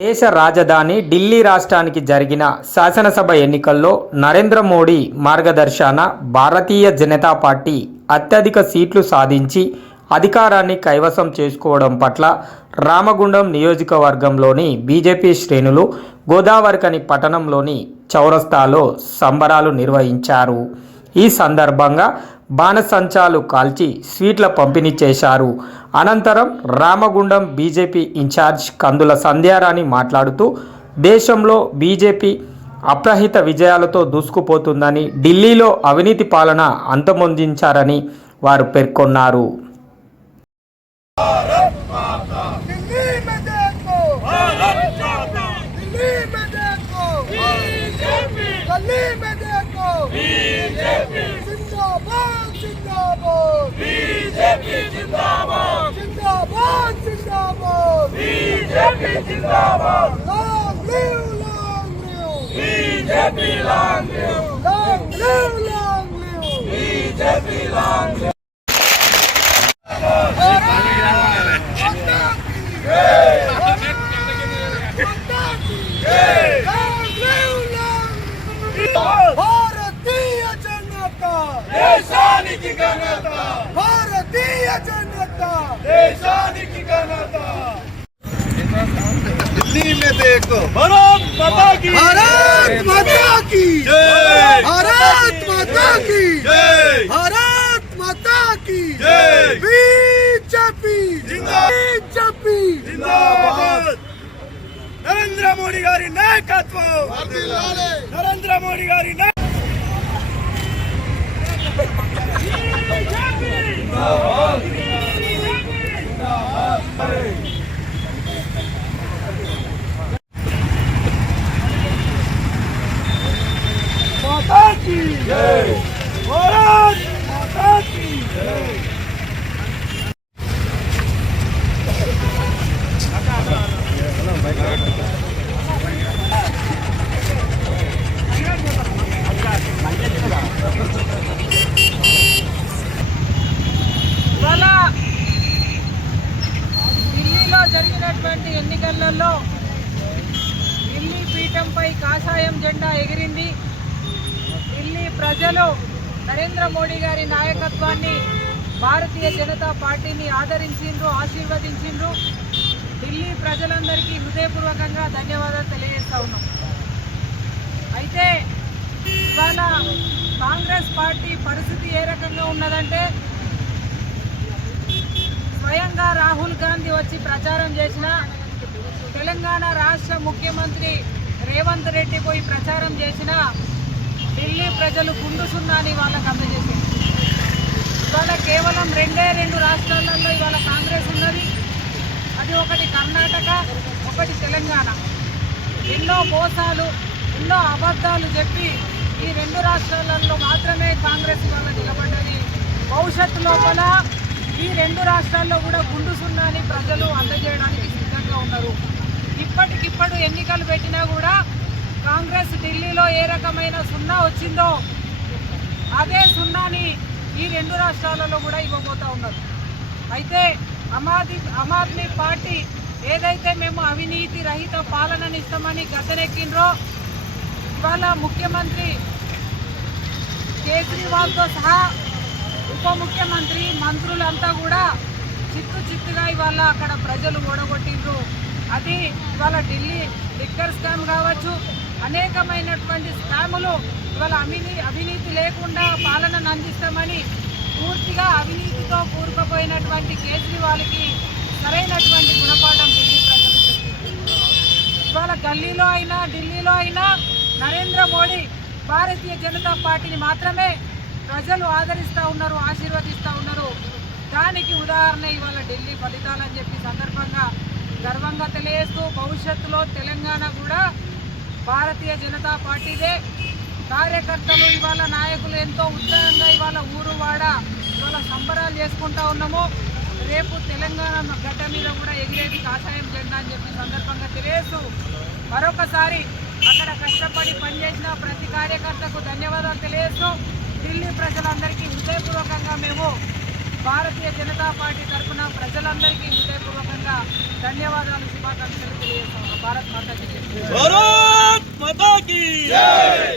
దేశ రాజధాని ఢిల్లీ రాష్ట్రానికి జరిగిన శాసనసభ ఎన్నికల్లో నరేంద్ర మోడీ మార్గదర్శన భారతీయ జనతా పార్టీ అత్యధిక సీట్లు సాధించి అధికారాన్ని కైవసం చేసుకోవడం పట్ల రామగుండం నియోజకవర్గంలోని బీజేపీ శ్రేణులు గోదావరిఖని పట్టణంలోని చౌరస్తాలో సంబరాలు నిర్వహించారు. ఈ సందర్భంగా బాణసంచాలు కాల్చి స్వీట్ల పంపిణీ చేశారు. అనంతరం రామగుండం బీజేపీ ఇన్ఛార్జ్ కందుల సంధ్యారాణి మాట్లాడుతూ దేశంలో బీజేపీ అప్రహిత విజయాలతో దూసుకుపోతుందని, ఢిల్లీలో అవినీతి పాలన అంతమొందించారని వారు పేర్కొన్నారు. बीजेपी जिंदाबाद जिंदाबाद जिंदाबाद बीजेपी जिंदाबाद long live BJP long live BJP long live Bharatiya Janata देशानिकी ఘనత भारतीय जनता देशानिकी ఘనత दिल्ली में देखो भारत माता की भारत माता की जय भारत माता की जय भारत माता की जय बीजेपी बीजेपी जिंदाबाद नरेंद्र मोदी गारी नायकत्వం వర్ధిల్లాలి नरेंद्र मोदी गारी माता की जय भारत माता की जय ఢిల్లీలో జరిగినటువంటి ఎన్నికలలో ఢిల్లీ పీఠంపై కాషాయం జెండా ఎగిరింది. ఢిల్లీ ప్రజలు నరేంద్ర మోడీ గారి నాయకత్వాన్ని, భారతీయ జనతా పార్టీని ఆదరించిండ్రు, ఆశీర్వదించిండ్రు. ఢిల్లీ ప్రజలందరికీ హృదయపూర్వకంగా ధన్యవాదాలు తెలియజేస్తా ఉన్నాం. అయితే ఇవాళ కాంగ్రెస్ పార్టీ పరిస్థితి ఏ రకంగా ఉన్నదంటే, స్వయంగా రాహుల్ గాంధీ వచ్చి ప్రచారం చేసిన, తెలంగాణ రాష్ట్ర ముఖ్యమంత్రి రేవంత్ రెడ్డి పోయి ప్రచారం చేసిన, ఢిల్లీ ప్రజలు గుండు సున్నాని వాళ్ళకు అందజేసింది. ఇవాళ కేవలం రెండు రాష్ట్రాలలో ఇవాళ కాంగ్రెస్ ఉన్నది. అది ఒకటి కర్ణాటక, ఒకటి తెలంగాణ. ఎన్నో మోసాలు, ఎన్నో అబద్ధాలు చెప్పి ఈ రెండు రాష్ట్రాలలో మాత్రమే కాంగ్రెస్ ఇవాళ నిలబడ్డది. భవిష్యత్తు లోపల ఈ రెండు రాష్ట్రాల్లో కూడా గుండు సున్నాని ప్రజలు అందజేయడానికి సిద్ధంగా ఉన్నారు. ఇప్పటికిప్పుడు ఎన్నికలు పెట్టినా కూడా కాంగ్రెస్ ఢిల్లీలో ఏ రకమైన సున్నా వచ్చిందో అదే సున్నాని ఈ రెండు రాష్ట్రాలలో కూడా ఇవ్వబోతూ ఉన్నారు. అయితే ఆమ్ ఆద్మీ పార్టీ ఏదైతే మేము అవినీతి రహిత పాలనని ఇస్తామని గద్దెనెక్కిండ్రో, ఇవాళ ముఖ్యమంత్రి కేజ్రీవాల్తో సహా ఉప ముఖ్యమంత్రి, మంత్రులంతా కూడా చిత్తుగా ఇవాళ అక్కడ ప్రజలు ఓడగొట్టిండ్రు. అది ఇవాళ ఢిల్లీ లిక్కర్ స్కామ్ కావచ్చు, అనేకమైనటువంటి స్కాములు ఇవాళ అవినీతి లేకుండా పాలనను అందిస్తామని పూర్తిగా అవినీతితో కూరుకుపోయినటువంటి కేజ్రీవాల్కి సరైనటువంటి గుణపాఠం ఢిల్లీ ప్రజలు చెప్పింది. ఇవాళ గల్లీలో అయినా ఢిల్లీలో అయినా నరేంద్ర మోడీ, భారతీయ జనతా పార్టీని మాత్రమే ప్రజలు ఆదరిస్తూ ఉన్నారు, ఆశీర్వదిస్తూ ఉన్నారు. దానికి ఉదాహరణ ఇవాళ ఢిల్లీ ఫలితాలని చెప్పి సందర్భంగా గర్వంగా తెలియజేస్తూ, భవిష్యత్తులో తెలంగాణ కూడా భారతీయ జనతా పార్టీదే. కార్యకర్తలు ఇవాళ నాయకులు ఎంతో ఉత్సాహంగా ఇవాళ ఊరు వాడ ఇవాళ సంబరాలు చేసుకుంటా ఉన్నాము. రేపు తెలంగాణ గడ్డ మీద కూడా ఎగిరేది కాషాయం జెండా అని చెప్పి సందర్భంగా తెలియజేస్తూ, మరొకసారి అక్కడ కష్టపడి పనిచేసిన ప్రతి కార్యకర్తకు ధన్యవాదాలు తెలియజేస్తూ, ఢిల్లీ ప్రజలందరికీ హృదయపూర్వకంగా మేము భారతీయ జనతా పార్టీ తరఫున ప్రజలందరికీ హృదయపూర్వకంగా ధన్యవాదాలు, శుభాకాంక్షలు తెలియజేస్తున్నాను. భారత్ మాతాకి జై.